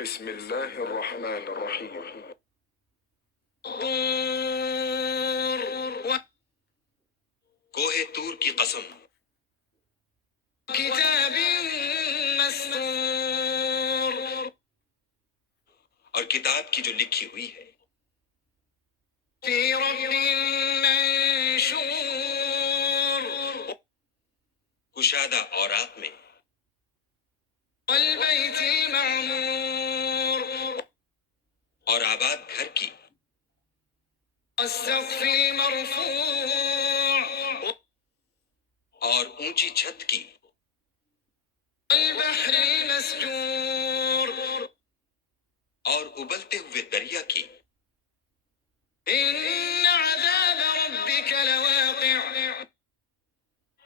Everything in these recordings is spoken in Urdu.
بسم الله الرحمن الرحيم. کوہ طور کی قسم، کتاب مسطور، اور کتاب کی جو لکھی ہوئی ہے، فی رق منشور، کشادہ اوراق میں، والبیت المعمور، اور آباد گھر کی، والسقف المرفوع، اور اونچی چھت کی، والبحر المسجور، اور ابلتے ہوئے دریا کی، ان عذاب ربک لواقع،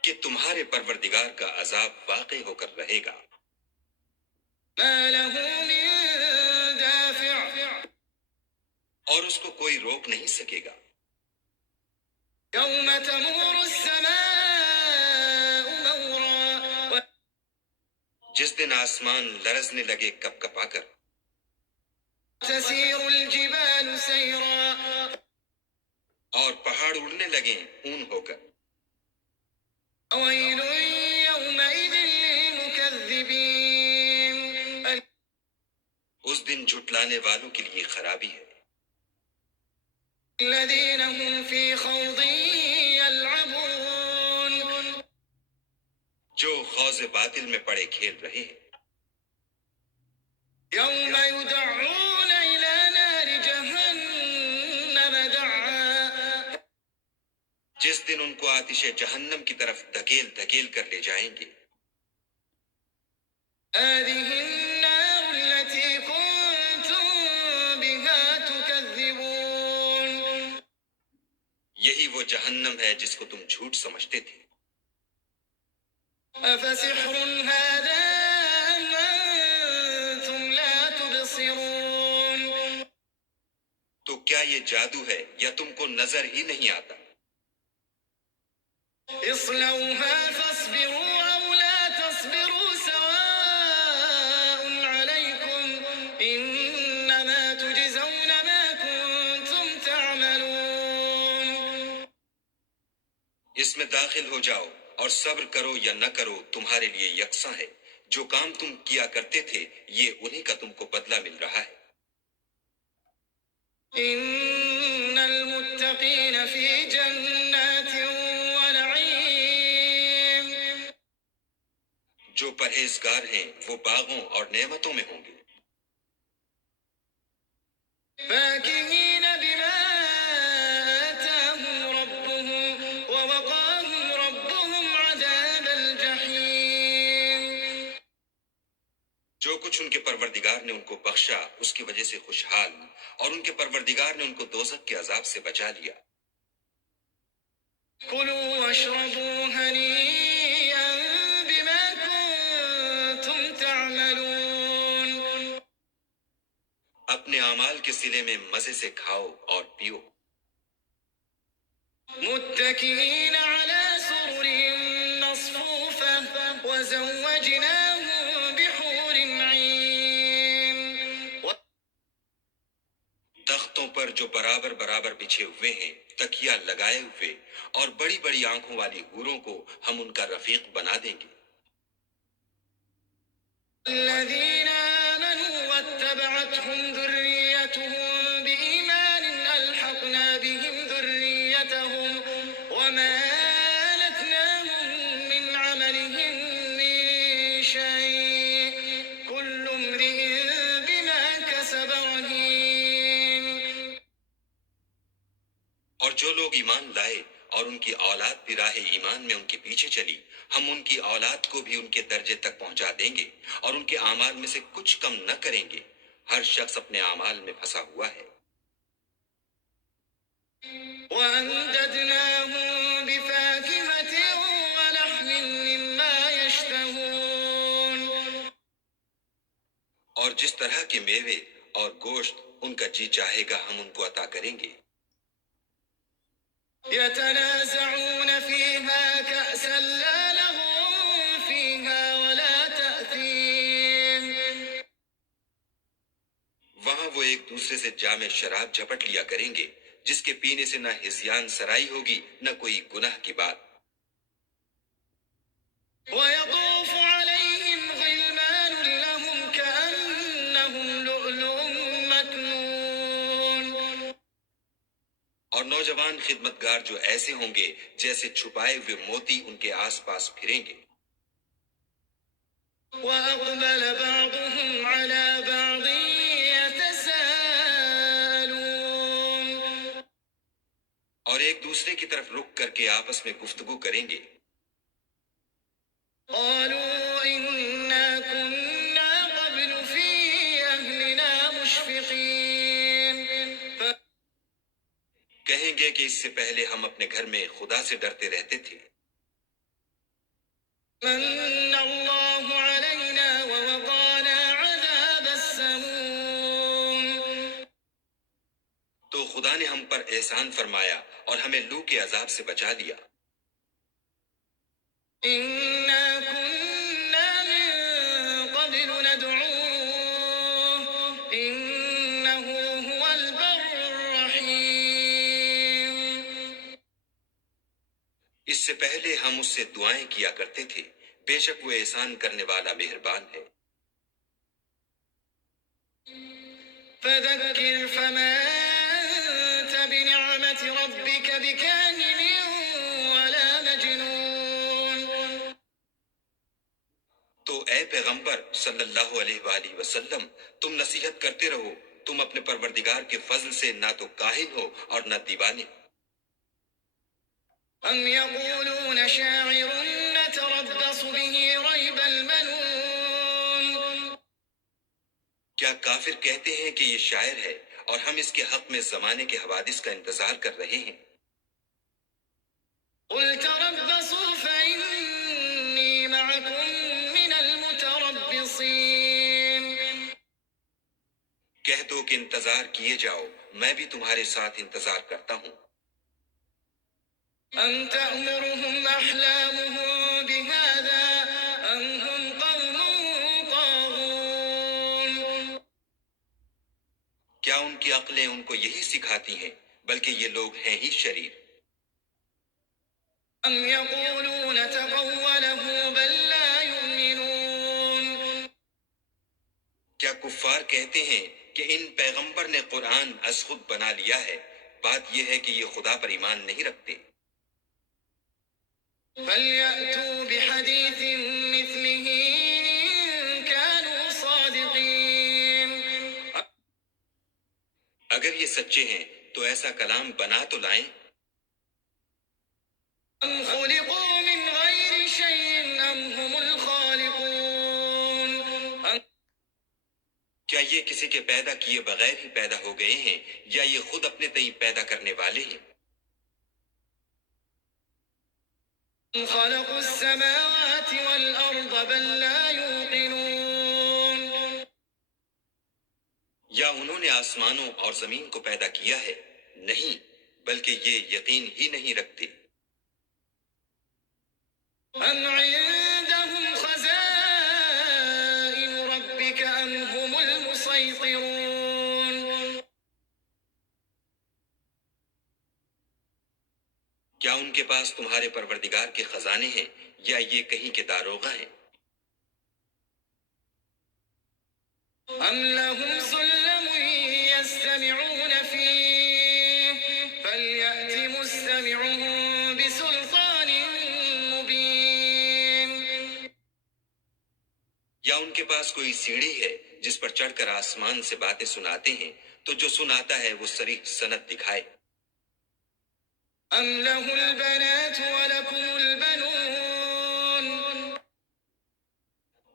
کہ تمہارے پروردگار کا عذاب واقع ہو کر رہے گا، ما له من دافع، اور اس کو کوئی روک نہیں سکے گا۔ یوم تمور السماء مورا، جس دن آسمان لرزنے لگے کپ کپا کر، تسیر الجبال سیرا، اور پہاڑ اڑنے لگیں اون ہو کر، ویل یومئذ للمکذبین، اس دن جھٹلانے والوں کے لیے خرابی ہے، الذین هم فی خوض یلعبون، جو خوض باطل میں پڑے کھیل رہے ہیں، یوم یدعون الی نار جہنم دعا، جس دن ان کو آتش جہنم کی طرف دھکیل دھکیل کر لے جائیں گے، هذه النار التي كنتم بها تكذبون، یہی وہ جہنم ہے جس کو تم جھوٹ سمجھتے تھے۔ افسحر هذا ام انتم لا تبصرون، تو کیا یہ جادو ہے یا تم کو نظر ہی نہیں آتا؟ اصلوها فاصبروا او لا تصبروا سواء عليكم انما تجزون ما كنتم تعملون، اس میں داخل ہو جاؤ اور صبر کرو یا نہ کرو تمہارے لیے یکساں ہے، جو کام تم کیا کرتے تھے یہ انہی کا تم کو بدلہ مل رہا ہے۔ ان المتقین فی جنات ونعیم، جو پرہیزگار ہیں وہ باغوں اور نعمتوں میں ہوں گے، فاکہین بما آتاہم ربهم ووقاہم ربهم عذاب الجحیم، جو کچھ ان کے پروردگار نے ان کو بخشا اس کی وجہ سے خوشحال، اور ان کے پروردگار نے ان کو دوزخ کے عذاب سے بچا لیا۔ کلوا واشربوا ہنیئا بما کنتم تعملون، اپنے اعمال کے صلے میں مزے سے کھاؤ اور پیو، متکئین علی سرر مصفوفہ وزوجناہم بحور عین، تختوں پر جو برابر برابر بچھے ہوئے ہیں، تکیا لگائے ہوئے، اور بڑی بڑی آنکھوں والی حوروں کو ہم ان کا رفیق بنا دیں گے۔ الذین آمنوا واتبعتهم ذریتهم بإیمان الحقنا بهم ذریتهم وما ألتناهم من عملهم من شيء كل امرئ بما كسب رهين، اور جو لوگ ایمان لائے اور ان کی اولاد بھی راہ ایمان میں ان کے پیچھے چلی، ہم ان کی اولاد کو بھی ان کے درجے تک پہنچا دیں گے اور ان کے اعمال میں سے کچھ کم نہ کریں گے۔ ہر شخص اپنے اعمال میں پھنسا ہوا ہے۔ وَأَمْدَدْنَاهُم بِفَاكِهَةٍ وَلَحْمٍ مِّمَّا يَشْتَهُونَ، اور جس طرح کے میوے اور گوشت ان کا جی چاہے گا ہم ان کو عطا کریں گے۔ يَتَنَازَعُونَ فِيهَا كَأْسًا لَّا لَغْوٌ فِيهَا وَلَا تَأْثِيمٌ، دوسرے سے جام شراب جھپٹ لیا کریں گے، جس کے پینے سے نہ ہذیان سرائی ہوگی نہ کوئی گناہ کی بات۔ ويطوف عليهم غلمان لهم كأنهم لؤلؤ مكنون اور نوجوان خدمتگار جو ایسے ہوں گے جیسے چھپائے ہوئے موتی ان کے آس پاس پھریں گے۔ وأقبل بعضهم على بعض يتساءلون اور ایک دوسرے کی طرف رک کر کے آپس میں گفتگو کریں گے۔ قالوا إنا كنا قبل في أهلنا مشفقين کہیں گے کہ اس سے پہلے ہم اپنے گھر میں خدا سے ڈرتے رہتے تھے۔ من الله علينا ووقانا عذاب السموم تو خدا نے ہم پر احسان فرمایا اور ہمیں لو کے عذاب سے بچا لیا۔ إنا كنا من قبل ندعوه إنه هو البر الرحيم اس سے پہلے ہم اس سے دعائیں کیا کرتے تھے، بے شک وہ احسان کرنے والا مہربان ہے۔ فذكر فما أنت بنعمة ربك بكاهن ولا مجنون تو اے پیغمبر صلی اللہ علیہ وآلہ وسلم، تم نصیحت کرتے رہو، تم اپنے پروردگار کے فضل سے نہ تو کاہن ہو اور نہ دیوانے۔ أم يقولون شاعر نتربص به ريب المنون کیا کافر کہتے ہیں کہ یہ شاعر ہے اور ہم اس کے حق میں زمانے کے حوادث کا انتظار کر رہے ہیں؟ قل تربصوا فإني معكم من المتربصين کہہ دو کہ انتظار کیے جاؤ، میں بھی تمہارے ساتھ انتظار کرتا ہوں۔ أم تأمرهم أحلامهم بهذا أم هم قوم طاغون کیا ان کی عقلیں ان کو یہی سکھاتی ہیں؟ بلکہ یہ لوگ ہیں ہی شریر۔ أم يقولون تقوله بل لا يؤمنون کیا کفار کہتے ہیں کہ ان پیغمبر نے قرآن از خود بنا لیا ہے؟ بات یہ ہے کہ یہ خدا پر ایمان نہیں رکھتے۔ فليأتوا بحديث مثله إن كانوا صادقين اگر یہ سچے ہیں تو ایسا کلام بنا تو لائیں۔ أم خلقوا من غير شيء أم هم الخالقون کیا یہ کسی کے پیدا کیے بغیر ہی پیدا ہو گئے ہیں یا یہ خود اپنے تئیں پیدا کرنے والے ہیں؟ أم خلقوا السماوات والأرض بل لا يوقنون یا انہوں نے آسمانوں اور زمین کو پیدا کیا ہے؟ نہیں، بلکہ یہ یقین ہی نہیں رکھتے۔ أم عندهم خزائن ربك أم هم المسيطرون کیا ان کے پاس تمہارے پروردگار کے خزانے ہیں یا یہ کہیں کے داروغہ ہیں؟ أم لهم سلم يستمعون فيه فليأت مستمعهم بسلطان مبين یا ان کے پاس کوئی سیڑھی ہے جس پر چڑھ کر آسمان سے باتیں سناتے ہیں تو جو سناتا ہے وہ صریح سند دکھائے۔ أم له البنات ولكم البنون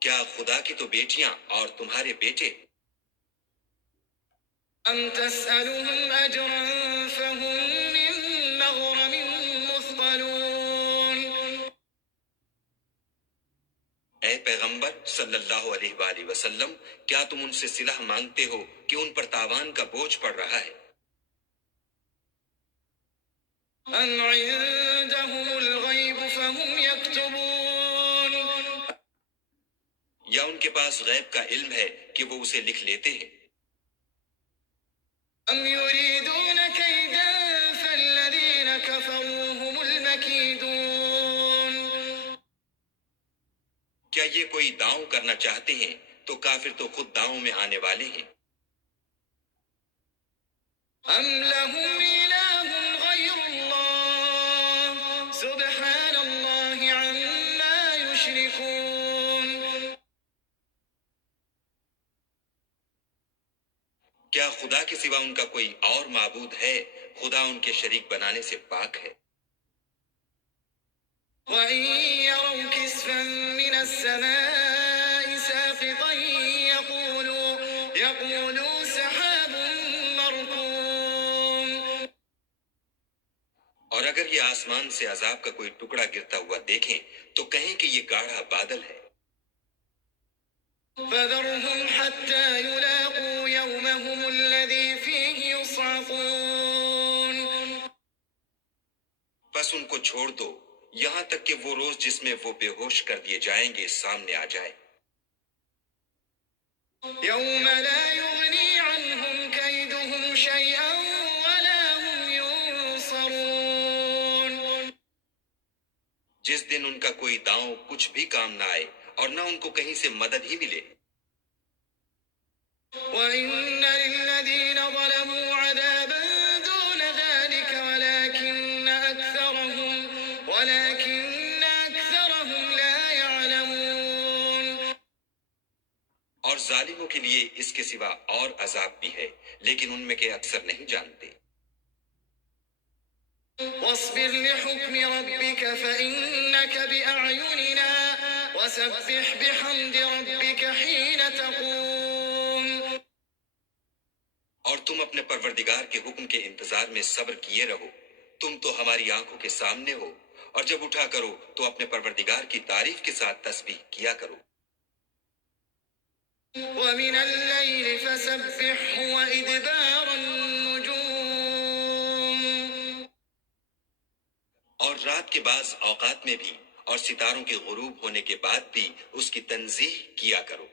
کیا خدا کی تو بیٹیاں اور تمہارے بیٹے؟ أم تسألهم أجرا فهم من مغرم مثقلون اے پیغمبر صلی اللہ علیہ وآلہ وسلم، کیا تم ان سے صلح مانگتے ہو کہ ان پر تاوان کا بوجھ پڑ رہا ہے؟ أم عندهم الغيب فهم يكتبون یا ان کے پاس غیب کا علم ہے کہ وہ اسے لکھ لیتے ہیں؟ أم يريدون كيدا فالذين كفروا هم المكيدون. کیا یہ کوئی داؤں کرنا چاہتے ہیں تو کافر تو خود داؤں میں آنے والے ہیں. أم لهم إله غير الله سبحان الله عما يشركون. کیا خدا کے سوا ان کا کوئی اور معبود ہے؟ خدا ان کے شریک بنانے سے پاک ہے. وإن يروا كسفا من السماء ساقطا يقولوا سحاب مركوم. اور اگر یہ آسمان سے عذاب کا کوئی ٹکڑا گرتا ہوا دیکھیں تو کہیں کہ یہ گاڑھا بادل ہے. فذرهم حتى يلاقوا يومهم الذي فيه يصعقون. بس ان کو چھوڑ دو یہاں تک کہ وہ روز جس میں وہ بے ہوش کر دیے جائیں گے سامنے آ جائے. يوم لا يغني عنهم كيدهم شيئا ولا هم ينصرون. جس دن ان کا کوئی داؤں کچھ بھی کام نہ آئے اور نہ ان کو کہیں سے مدد ہی ملے. وإن للذين ظلموا عذابا دون ذلك ولكن أكثرهم لا يعلمون. اور ظالموں کے لیے اس کے سوا اور عذاب بھی ہے لیکن ان میں کے اکثر نہیں جانتے. واصبر لحكم ربك فإنك بأعيننا وسبح بحمد ربك حين تقوم. اور تم اپنے پروردگار کے حکم کے انتظار میں صبر کیے رہو. تم تو ہماری آنکھوں کے سامنے ہو اور جب اٹھا کرو تو اپنے پروردگار کی تعریف کے ساتھ تسبیح کیا کرو. ومن الليل فسبحه وإدبار النجوم. اور رات کے بعض اوقات میں بھی اور ستاروں کے غروب ہونے کے بعد بھی اس کی تنزیہ کیا کرو.